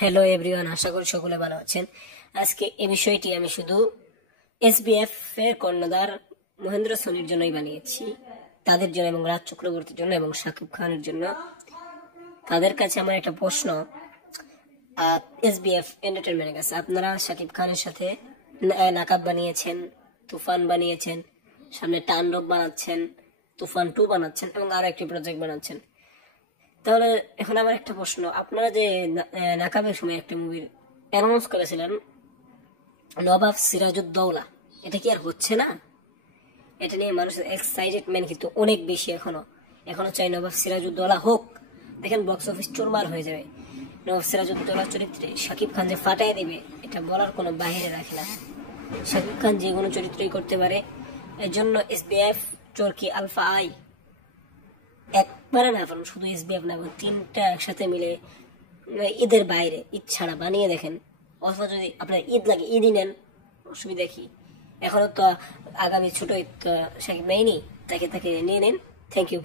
Hello everyone, আশা করি সকলে ভালো আছেন। আজকে এই বিষয়টি আমি শুধু এসবিএফ এর কর্ণধার মহেন্দ্র সোনির জন্যই বানিয়েছি, তাদের জন্য এবং রাজ চক্রবর্তীর জন্য এবং শাকিব খানের জন্য। তাদের কাছে আমার একটা প্রশ্ন, এসবিএফ এন্টারটেনমেন্টের কাছে, আপনারা শাকিব খানের সাথে নাকাব বানিয়েছেন, তুফান বানিয়েছেন, সামনে তাণ্ডব বানাচ্ছেন, তুফান 2 বানাচ্ছেন এবং আরো একটি প্রজেক্ট বানাচ্ছেন। তাহলে এখন আমার একটা প্রশ্ন, আপনারা যে নাকাবের সময় একটা মুভির অ্যানাউন্স করেছিলেন নবাব সিরাজউদ্দৌলা, এটা কি আর হচ্ছে না? এটা নিয়ে মানুষের এক্সাইটেডমেন্ট কিন্তু অনেক বেশি। এখনো চাই নবাব সিরাজউদ্দৌলা হোক। দেখেন বক্স অফিস চুরমার হয়ে যাবে। নবাব সিরাজউদ্দৌলার চরিত্রে শাকিব খান যে ফাটাই দেবে, এটা বলার কোনো বাহিরে রাখে না। শাকিব খান যে কোনো চরিত্রই করতে পারে। এর জন্য এসবিএফ, চরকি, আলফা আই একবারে না পারেন, শুধু এসবিএফ না, তিনটা একসাথে মিলে ঈদের বাইরে, ঈদ ছাড়া বানিয়ে দেখেন। অথবা যদি আপনার ঈদ লাগে, ঈদই নেন, অসুবিধা কি? এখনো তো আগামী ছোট ঈদ শাকিব নেয়নি, তাকে নিয়ে নেন। Thank you.